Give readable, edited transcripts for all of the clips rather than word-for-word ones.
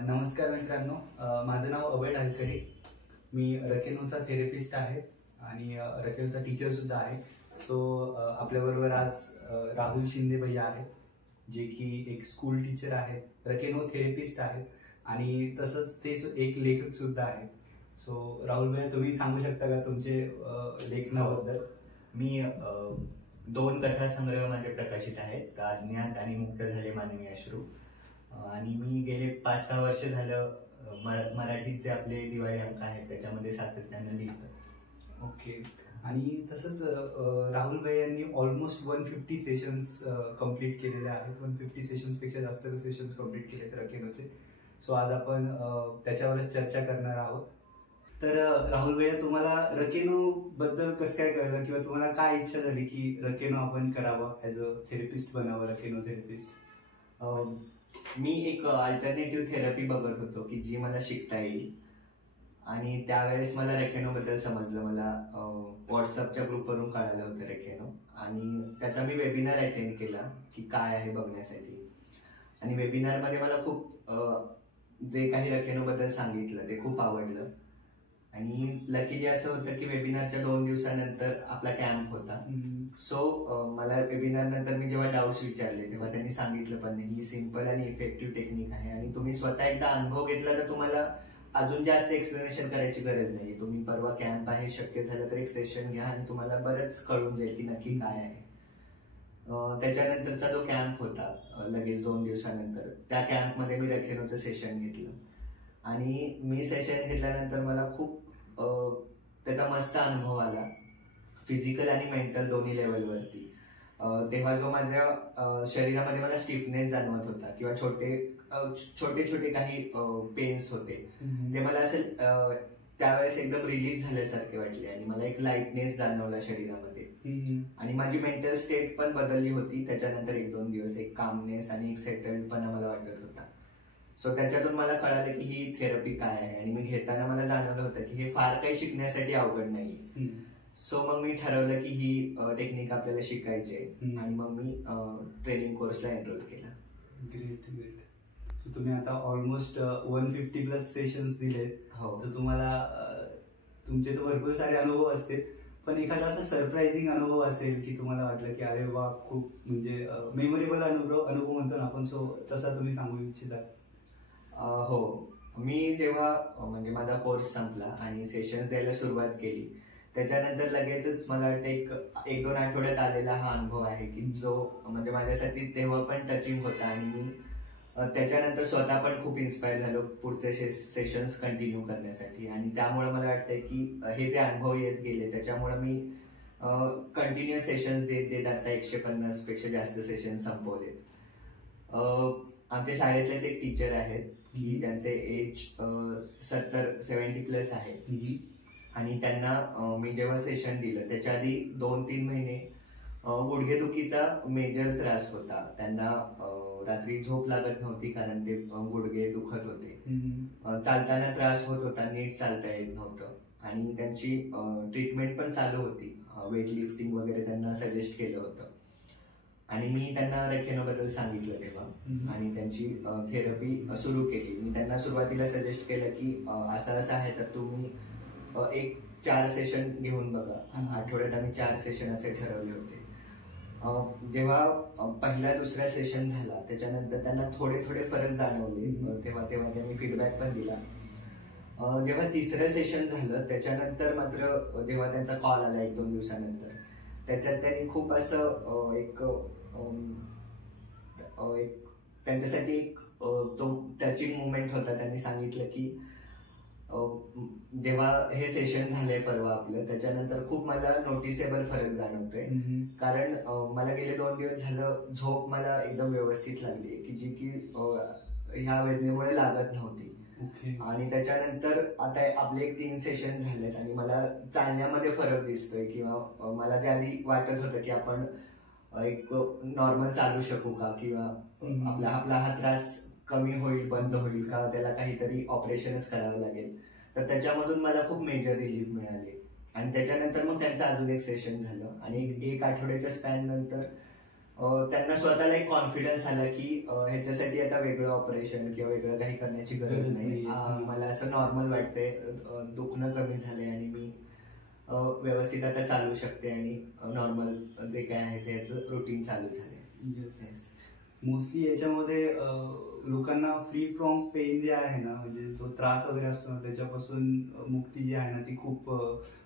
नमस्कार मित्रांनो, माझं नाव अभय ढालकडे. मी रकेनोचा थेरपिस्ट आहे आणि रकेनोचा टीचर सुद्धा आहे. सो आपल्याबरोबर आज राहुल शिंदे भैया आहेत, जे की एक स्कूल टीचर आहेत, रकेनो थेरपिस्ट आहेत आणि तसंच ते एक लेखक सुद्धा आहेत. सो राहुल भैया, तुम्ही सांगू शकता का तुमचे लेखनाबद्दल? मी 2 कथासंग्रह माझे प्रकाशित आहेत, अज्ञात आणि मुक्त झाले मानवी अश्रू. आणि मी गेले 5-6 वर्ष झालं मराठीत जे आपले दिवाळी अंक आहेत त्याच्यामध्ये सातत्यानं लिहितो. ओके. आणि तसंच राहुल भैयांनी ऑलमोस्ट 150 सेशन्स कंप्लीट केलेले आहेत. 150 सेशन्सपेक्षा जास्त सेशन्स कंप्लीट केलेत रकेनोचे. सो आज आपण त्याच्यावरच चर्चा करणार आहोत. तर राहुल भैया, तुम्हाला रकेनो बद्दल कसं काय कळलं किंवा तुम्हाला काय इच्छा झाली की रकेनो आपण करावं, ॲज अ थेरपिस्ट बनावं, रकेनो थेरपिस्ट? मी एक अल्टरनेटिव्ह थेरपी बघत होतो की जी मला शिकता येईल आणि त्यावेळेस मला रेकेनो बद्दल समजलं. मला व्हॉट्सअपच्या ग्रुपवरून कळालं होतं रेकेनो आणि त्याचा मी वेबिनार अटेंड केला की काय आहे बघण्यासाठी. आणि वेबिनारमध्ये मला खूप जे काही रेकेनो बद्दल सांगितलं ते खूप आवडलं. आणि लकीली असं होतं की वेबिनारच्या 2 दिवसानंतर आपला कॅम्प होता. सो मला वेबिनार नंतर मी जेव्हा डाऊट्स विचारले तेव्हा त्यांनी सांगितलं पण ही सिंपल आणि इफेक्टिव्ह टेक्निक आहे आणि तुम्ही स्वतः एकदा अनुभव घेतला तर तुम्हाला अजून जास्त एक्सप्लेनेशन करायची गरज नाही. तुम्ही परवा कॅम्प आहे, शक्य झालं तर एक सेशन घ्या आणि तुम्हाला बरंच कळून जाईल की नक्की काय आहे. त्याच्यानंतरचा जो कॅम्प होता लगेच 2 दिवसानंतर, त्या कॅम्पमध्ये मी रकेनोचं सेशन घेतलं आणि मी सेशन घेतल्यानंतर मला खूप त्याचा मस्त अनुभव आला, फिजिकल आणि मेंटल दोन्ही लेवलवरती. तेव्हा जो माझ्या शरीरामध्ये मला स्टिफनेस जाणवत होता किंवा छोटे छोटे काही पेन्स होते, ते मला असं त्यावेळेस एकदम रिलीज झाल्यासारखे वाटले आणि मला एक लाईटनेस जाणवला शरीरामध्ये. आणि माझी मेंटल स्टेट पण बदलली होती त्याच्यानंतर 1-2 दिवस. एक कामनेस आणि एक सेटल्डपणा मला वाटत होता. सो त्याच्यातून मला कळालं की ही थेरपी काय आहे आणि मी घेताना मला जाणवलं होतं की हे फार काही शिकण्यासाठी अवघड नाही. सो मग मी ठरवलं की ही टेक्निक आपल्याला शिकायची आहे आणि मग मी ट्रेनिंग कोर्सला एनरोल केला. Great great. सो तुम्ही आता ऑलमोस्ट 150+ सेशन्स दिलेत. हो. तर तुम्हाला तुमचे तर भरपूर सारे अनुभव असतील, पण एखादा असा सरप्राइझिंग अनुभव असेल की तुम्हाला वाटलं की अरे वा, खूप म्हणजे मेमोरेबल अनुभव म्हणतो ना आपण, सो तसा तुम्ही सांगू इच्छिता? हो. मी जेव्हा म्हणजे माझा कोर्स संपला आणि सेशन्स द्यायला सुरुवात केली त्याच्यानंतर लगेचच मला वाटतं 1-2 आठवड्यात आलेला हा अनुभव आहे की जो म्हणजे माझ्यासाठी तेव्हा पण टचिंग होता. आणि मी त्याच्यानंतर स्वतः पण खूप इन्स्पायर झालो पुढचे सेशन्स कंटिन्यू करण्यासाठी. आणि त्यामुळे मला वाटतंय की हे जे अनुभव येत गेले त्याच्यामुळे मी कंटिन्युअस सेशन्स देत आता 150 पेक्षा जास्त सेशन्स संपवले. आमच्या शाळेतलेच एक टीचर आहेत की ज्यांचे एज 70-70+ आहे आणि त्यांना मी जेव्हा सेशन दिलं त्याच्या आधी 2-3 महिने गुडघेदुखीचा मेजर त्रास होता. त्यांना रात्री झोप लागत नव्हती कारण ते गुडघे दुखत होते. चालताना त्रास होत होता, नीट चालता येत नव्हतं आणि त्यांची ट्रीटमेंट पण चालू होती. वेट लिफ्टिंग वगैरे त्यांना सजेस्ट केलं होतं आणि मी त्यांना रेकेनो बद्दल सांगितलं तेव्हा आणि त्यांची थेरपी सुरू केली. मी त्यांना सुरुवातीला सजेस्ट केलं की असं आहे तर तुम्ही 4 सेशन घेऊन बघा. आठवड्यात आम्ही 4 सेशन असे ठरवले होते. जेव्हा पहिला-दुसरा सेशन झाला त्याच्यानंतर त्यांना थोडे फरक जाणवले. तेव्हा त्यांनी फीडबॅक पण दिला. जेव्हा 3रं सेशन झालं त्याच्यानंतर मात्र जेव्हा त्यांचा कॉल आला 1-2 दिवसानंतर, त्याच्यात त्यांनी खूप असं एक त्यांच्यासाठी एक तो टचिंग मुवमेंट होता. त्यांनी सांगितलं की जेव्हा हे सेशन झाले परवा आपलं त्याच्यानंतर खूप मला नोटिसेबल फरक जाणवतोय. कारण मला गेले 2 दिवस झालं झोप मला एकदम व्यवस्थित लागली की जी की ह्या वेदनेमुळे लागत नव्हती. आणि त्याच्यानंतर आता आपले 3 सेशन झालेत आणि मला चालण्यामध्ये फरक दिसतोय किंवा मला जे आधी वाटत होतं की आपण एक नॉर्मल चालू शकू का किंवा आपला हा त्रास कमी होईल, बंद होईल का, त्याला काहीतरी ऑपरेशनच करावं लागेल, तर त्याच्यामधून मला खूप मेजर रिलीफ मिळाले. आणि त्याच्यानंतर मग त्यांचं अजून एक सेशन झालं आणि 1 आठवड्याच्या स्पॅन नंतर त्यांना स्वतःला एक कॉन्फिडन्स आला की ह्याच्यासाठी आता वेगळं ऑपरेशन किंवा वेगळं काही करण्याची गरज नाही. मला असं नॉर्मल वाटतंय, दुखणं कमी झालंय आणि मी व्यवस्थित आता चालू शकते आणि नॉर्मल जे काय आहे त्याचं रुटीन चालू झालंय. मोस्टली याच्यामध्ये लोकांना फ्री फ्रॉम पेन जे आहे ना, म्हणजे जो त्रास वगैरे असतो त्याच्यापासून मुक्ती जी आहे ना ती खूप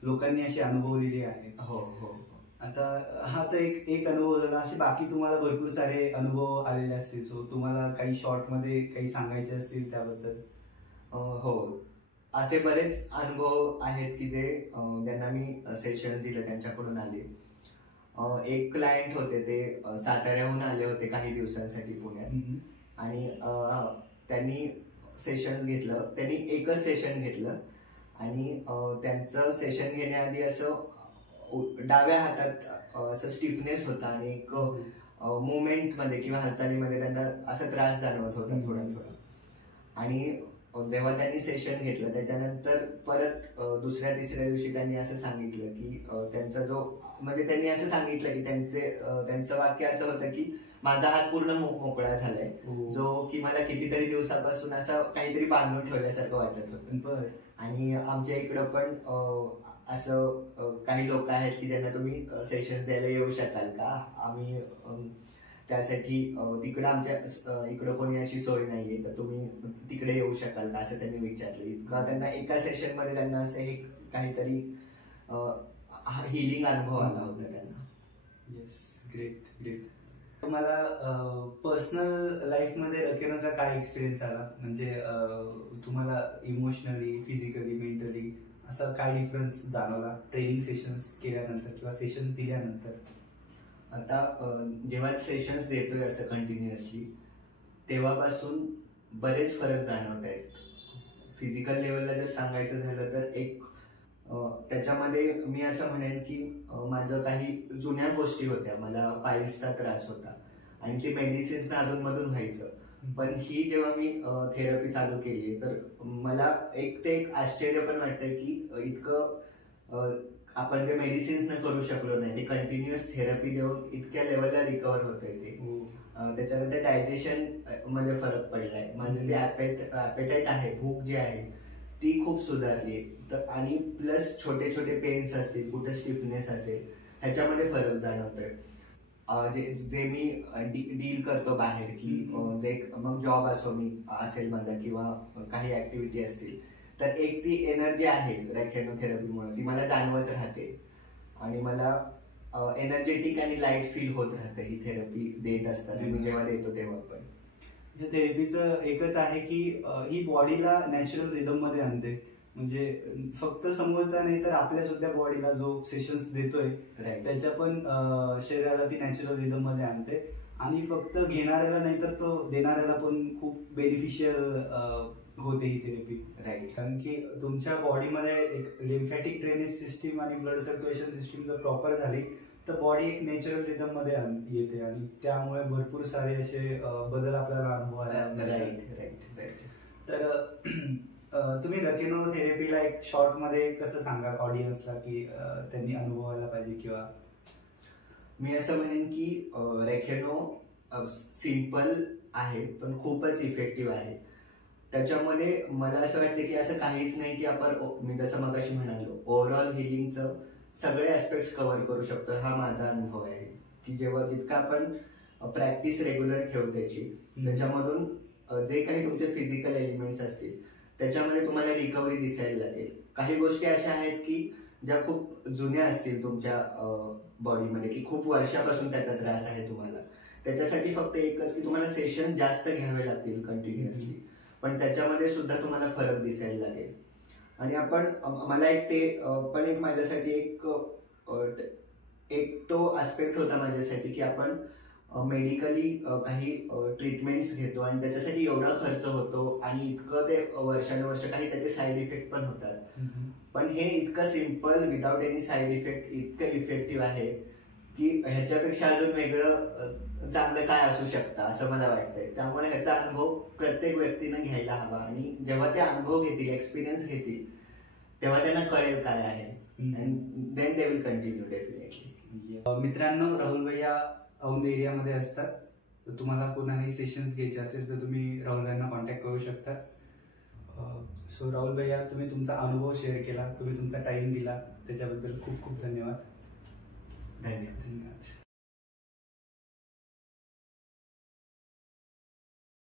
लोकांनी अशी अनुभवलेली आहे. हो हो. आता हा तर एक अनुभव झाला, असे बाकी तुम्हाला भरपूर सारे अनुभव आलेले असतील, सो तुम्हाला काही शॉर्ट मध्ये काही सांगायचे असतील त्याबद्दल? हो, असे बरेच अनुभव आहेत की जे ज्यांना मी सेशन दिलं त्यांच्याकडून आले. एक क्लायंट होते, ते साताऱ्याहून आले होते काही दिवसांसाठी पुण्यात आणि त्यांनी सेशन घेतलं. त्यांनी एकच सेशन घेतलं आणि त्यांचं सेशन घेण्याआधी असं डाव्या हातात असं स्टिफनेस होता आणि एक मुवमेंट मध्ये किंवा हालचालीमध्ये त्यांना असा त्रास जाणवत होता थोडा थोडा. आणि जेव्हा त्यांनी सेशन घेतलं त्याच्यानंतर परत दुसऱ्या तिसऱ्या दिवशी त्यांनी असं सांगितलं की त्यांचा जो म्हणजे त्यांनी असं सांगितलं की त्यांचं वाक्य असं होतं की माझा हात पूर्ण मोकळा झालाय, जो की मला कितीतरी दिवसापासून असं काहीतरी बांधून ठेवल्यासारखं वाटत होतं. आणि आमच्या इकडं पण असं काही लोक आहेत की ज्यांना तुम्ही सेशन्स द्यायला येऊ शकाल का, आम्ही त्यासाठी तिकडं आमच्या इकडं कोणी अशी सोय नाहीये तर तुम्ही तिकडे येऊ शकाल का असं त्यांनी विचारलं. इतका त्यांना एका सेशन मध्ये त्यांना असं हे काहीतरी हिलिंग अनुभव आला होता त्यांना. Yes, great great. तुम्हाला पर्सनल लाईफ मध्ये रकेनोचा काय एक्सपिरियन्स आला, म्हणजे तुम्हाला इमोशनली, फिजिकली, मेंटली असा काय डिफरन्स जाणवला ट्रेनिंग सेशन्स केल्यानंतर किंवा सेशन दिल्यानंतर? आता जेव्हा सेशन्स देतोय असं कंटिन्युअसली तेव्हापासून बरेच फरक जाणवत आहेत. फिजिकल लेवलला जर सांगायचं झालं तर एक त्याच्यामध्ये मी असं म्हणेन की माझं काही जुन्या गोष्टी होत्या, मला पायल्सचा त्रास होता आणि ते मेडिसिन्स अधूनमधून व्हायचं. पण ही जेव्हा मी थेरपी चालू केली तर मला एक आश्चर्य पण वाटतंय की इतकं आपण जे मेडिसिन्स न करू शकलो नाही ते कंटिन्युअस थेरपी देऊन इतक्या लेवलला रिकवर होतंय ते. त्याच्यानंतर डायजेशन मध्ये फरक पडलाय, माझे जे ॲपेटाईट आहे, भूक जी आहे ती खूप सुधारली. तर आणि प्लस छोटे छोटे पेन्स असतील, कुठे स्टिफनेस असेल ह्याच्यामध्ये फरक जाणवतोय. जे मी डील करतो बाहेर की जे मग जॉब असो मी असेल माझा किंवा काही ऍक्टिव्हिटी असतील तर एक ती एनर्जी आहे रॅकेनो थेरपीमुळे ती मला जाणवत राहते आणि मला एनर्जेटिक आणि लाईट फील होत राहतं ही थेरपी देत असताना, मी जेव्हा देतो तेव्हा पण. या थेरपीचं एकच आहे की ही बॉडीला नॅचरल रिदम मध्ये आणते, म्हणजे फक्त समोरचा नाही तर आपल्या सुद्धा बॉडीला जो सेशन्स देतोय त्याच्या पण शरीराला ती नॅचरल रिदम मध्ये आणते आणि फक्त घेणाऱ्याला नाही तर तो देणाऱ्याला पण खूप बेनिफिशियल होते ही थेरपी. राईट. कारण की तुमच्या बॉडीमध्ये एक लिम्फॅटिक ड्रेनेज सिस्टीम आणि ब्लड सर्क्युलेशन सिस्टीम जर प्रॉपर झाली तर बॉडी एक नॅचरल रिदम मध्ये येते आणि त्यामुळे भरपूर सारे असे बदल आपल्याला अनुभवायला. Right right right. तर तुम्ही रकेनो थेरपीला एक शॉर्ट मध्ये कसं सांगा ऑडियन्सला की त्यांनी अनुभवायला पाहिजे? किंवा मी असं म्हणेन की रकेनो सिंपल आहे पण खूपच इफेक्टिव्ह आहे. त्याच्यामध्ये मला असं वाटतं की असं काहीच नाही की आपण मी जसं मगाशी म्हणालो ओव्हरऑल हिलिंगचं सगळे ऍस्पेक्ट्स कव्हर करू शकतो. हा माझा अनुभव आहे की जेव्हा जितका आपण प्रॅक्टिस रेग्युलर ठेवू त्याच्यामधून जे काही तुमचे फिजिकल एलिमेंट्स असतील त्याच्यामध्ये तुम्हाला रिकव्हरी दिसायला लागेल. काही गोष्टी अशा आहेत की ज्या खूप जुन्या असतील तुमच्या बॉडीमध्ये की खूप वर्षापासून त्याचा त्रास आहे तुम्हाला, त्याच्यासाठी फक्त एकच की तुम्हाला सेशन जास्त घ्यावे लागतील कंटिन्युअसली, पण त्याच्यामध्ये सुद्धा तुम्हाला फरक दिसायला लागेल. आणि आपण मला एक ते पण एक माझ्यासाठी एक तो आस्पेक्ट होता माझ्यासाठी की आपण मेडिकली काही ट्रीटमेंट्स घेतो आणि त्याच्यासाठी एवढा खर्च होतो आणि इतकं ते वर्षानुवर्ष काही त्याचे साईड इफेक्ट पण होतात. पण हे इतकं simple without any side effect इतकं इफेक्टिव्ह आहे की ह्याच्यापेक्षा अजून वेगळं चांगलं काय असू शकतं असं मला वाटतंय. त्यामुळे ह्याचा अनुभव प्रत्येक व्यक्तीनं घ्यायला हवा आणि जेव्हा ते अनुभव घेतील, एक्सपिरियन्स घेतील तेव्हा त्यांना कळेल काय आहे. Then they will continue definitely. मित्रांनो, राहुल भैया औंध एरियामध्ये असतात. तर तुम्हाला कोणालाही सेशन्स घ्यायचे असेल तर तुम्ही राहुल भाईंना कॉन्टॅक्ट करू शकता. सो राहुल भैया, तुम्ही तुमचा अनुभव शेअर केला, तुम्ही तुमचा टाईम दिला, त्याच्याबद्दल खूप खूप धन्यवाद. धन्यवाद.